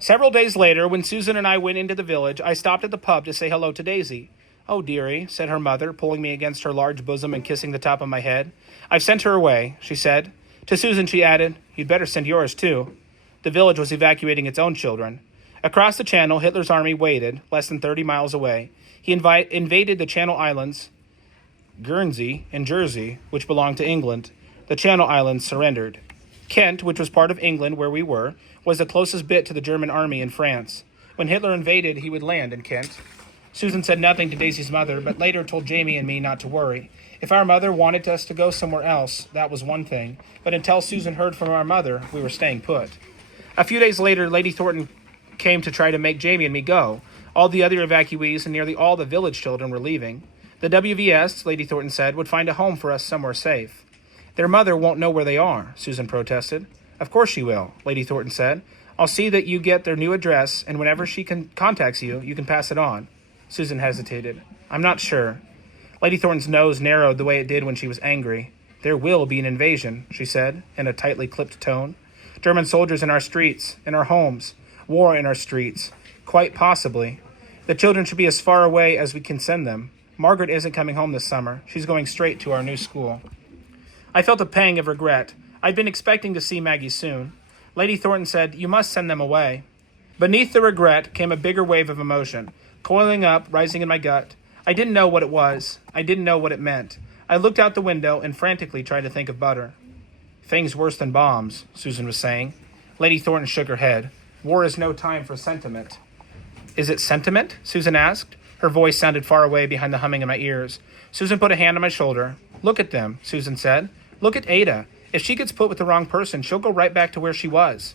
Several days later, when Susan and I went into the village, I stopped at the pub to say hello to Daisy. "Oh, dearie," said her mother, pulling me against her large bosom and kissing the top of my head. "I've sent her away," she said. To Susan she added, "You'd better send yours, too." The village was evacuating its own children. Across the channel, Hitler's army waited, less than 30 miles away. He invaded the Channel Islands, Guernsey, and Jersey, which belonged to England. The Channel Islands surrendered. Kent, which was part of England where we were, was the closest bit to the German army in France. When Hitler invaded, he would land in Kent. Susan said nothing to Daisy's mother, but later told Jamie and me not to worry. If our mother wanted us to go somewhere else, that was one thing, but until Susan heard from our mother, we were staying put. A few days later, Lady Thornton came to try to make Jamie and me go. All the other evacuees and nearly all the village children were leaving. The WVS, Lady Thornton said, would find a home for us somewhere safe. "Their mother won't know where they are," Susan protested. "Of course she will," Lady Thornton said. "I'll see that you get their new address, and whenever she contacts you, you can pass it on." Susan hesitated. "I'm not sure." Lady Thornton's nose narrowed the way it did when she was angry. "There will be an invasion," she said, in a tightly clipped tone. "German soldiers in our streets, in our homes, war in our streets. Quite possibly. The children should be as far away as we can send them. Margaret isn't coming home this summer. She's going straight to our new school." I felt a pang of regret. I'd been expecting to see Maggie soon. Lady Thornton said, "You must send them away." Beneath the regret came a bigger wave of emotion, coiling up, rising in my gut. I didn't know what it was. I didn't know what it meant. I looked out the window and frantically tried to think of butter. "Things worse than bombs," Susan was saying. Lady Thornton shook her head. "War is no time for sentiment." "Is it sentiment?" Susan asked. Her voice sounded far away behind the humming in my ears. Susan put a hand on my shoulder. "Look at them," Susan said. "Look at Ada. If she gets put with the wrong person, she'll go right back to where she was."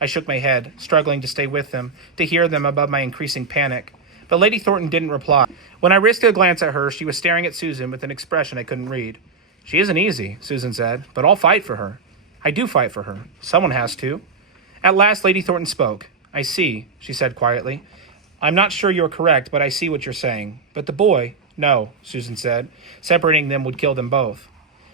I shook my head, struggling to stay with them, to hear them above my increasing panic. But Lady Thornton didn't reply. When I risked a glance at her, she was staring at Susan with an expression I couldn't read. "She isn't easy," Susan said, "but I'll fight for her." "I do fight for her. Someone has to." At last, Lady Thornton spoke. "I see," she said quietly. "I'm not sure you're correct, but I see what you're saying. But the boy—" "No," Susan said. "Separating them would kill them both."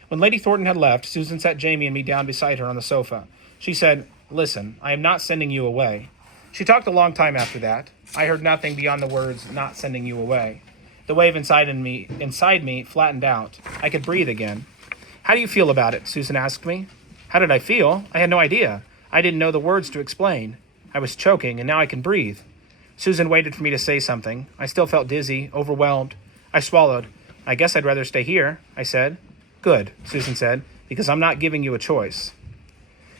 When Lady Thornton had left, Susan sat Jamie and me down beside her on the sofa. She said, "Listen, I am not sending you away." She talked a long time after that. I heard nothing beyond the words, "not sending you away." The wave inside me flattened out. I could breathe again. "How do you feel about it?" Susan asked me. How did I feel? I had no idea. I didn't know the words to explain. I was choking, and now I can breathe. Susan waited for me to say something. I still felt dizzy, overwhelmed. I swallowed. "I guess I'd rather stay here," I said. "Good," Susan said, "because I'm not giving you a choice."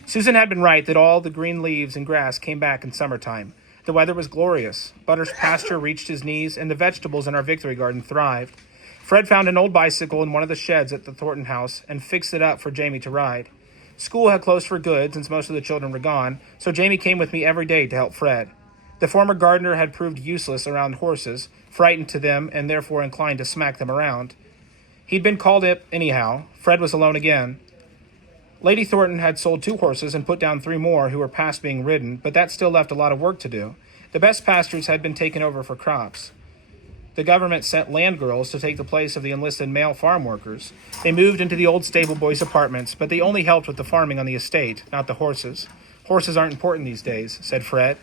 Susan had been right that all the green leaves and grass came back in summertime. The weather was glorious. Butter's pasture reached his knees, and the vegetables in our victory garden thrived. Fred found an old bicycle in one of the sheds at the Thornton house and fixed it up for Jamie to ride. School had closed for good since most of the children were gone, so Jamie came with me every day to help Fred. The former gardener had proved useless around horses, frightened to them and therefore inclined to smack them around. He'd been called up anyhow. Fred was alone again. Lady Thornton had sold 2 horses and put down 3 more who were past being ridden, but that still left a lot of work to do. The best pastures had been taken over for crops. The government sent land girls to take the place of the enlisted male farm workers. They moved into the old stable boys' apartments, but they only helped with the farming on the estate, not the horses. "Horses aren't important these days," said Fred.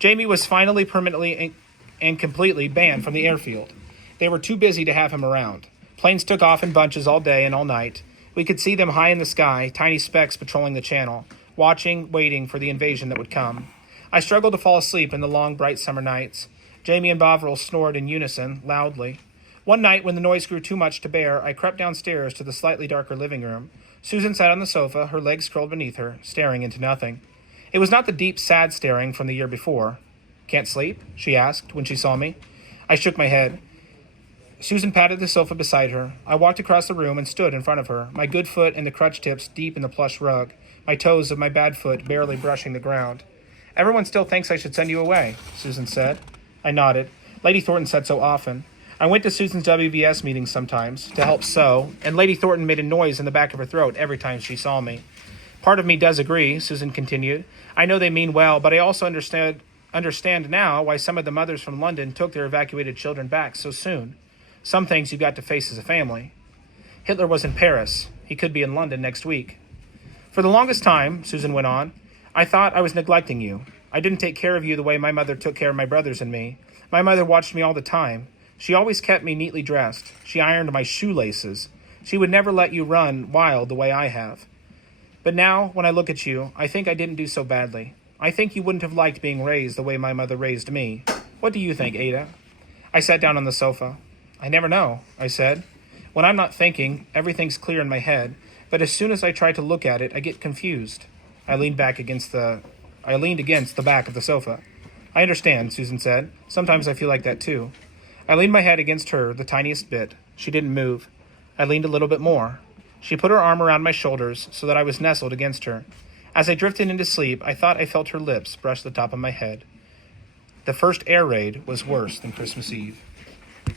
Jamie was finally permanently and completely banned from the airfield. They were too busy to have him around. Planes took off in bunches all day and all night. We could see them high in the sky, tiny specks patrolling the channel, watching, waiting for the invasion that would come. I struggled to fall asleep in the long, bright summer nights. Jamie and Bovril snored in unison, loudly. One night, when the noise grew too much to bear, I crept downstairs to the slightly darker living room. Susan sat on the sofa, her legs curled beneath her, staring into nothing. It was not the deep, sad staring from the year before. "Can't sleep?" she asked when she saw me. I shook my head. Susan patted the sofa beside her. I walked across the room and stood in front of her, my good foot and the crutch tips deep in the plush rug, my toes of my bad foot barely brushing the ground. "Everyone still thinks I should send you away," Susan said. I nodded. Lady Thornton said so often. I went to Susan's WVS meetings sometimes to help sew, and Lady Thornton made a noise in the back of her throat every time she saw me. "Part of me does agree," Susan continued. "I know they mean well, but I also understand now why some of the mothers from London took their evacuated children back so soon. Some things you've got to face as a family. Hitler was in Paris. He could be in London next week." "For the longest time," Susan went on, "I thought I was neglecting you. I didn't take care of you the way my mother took care of my brothers and me. My mother watched me all the time. She always kept me neatly dressed. She ironed my shoelaces. She would never let you run wild the way I have. But now, when I look at you, I think I didn't do so badly. I think you wouldn't have liked being raised the way my mother raised me. What do you think, Ada? I sat down on the sofa. I never know, I said. When I'm not thinking, everything's clear in my head, but as soon as I try to look at it, I get confused. I leaned against the back of the sofa. I understand, Susan said. Sometimes I feel like that too. I leaned my head against her the tiniest bit. She didn't move. I leaned a little bit more. She put her arm around my shoulders so that I was nestled against her. As I drifted into sleep, I thought I felt her lips brush the top of my head. The first air raid was worse than Christmas Eve.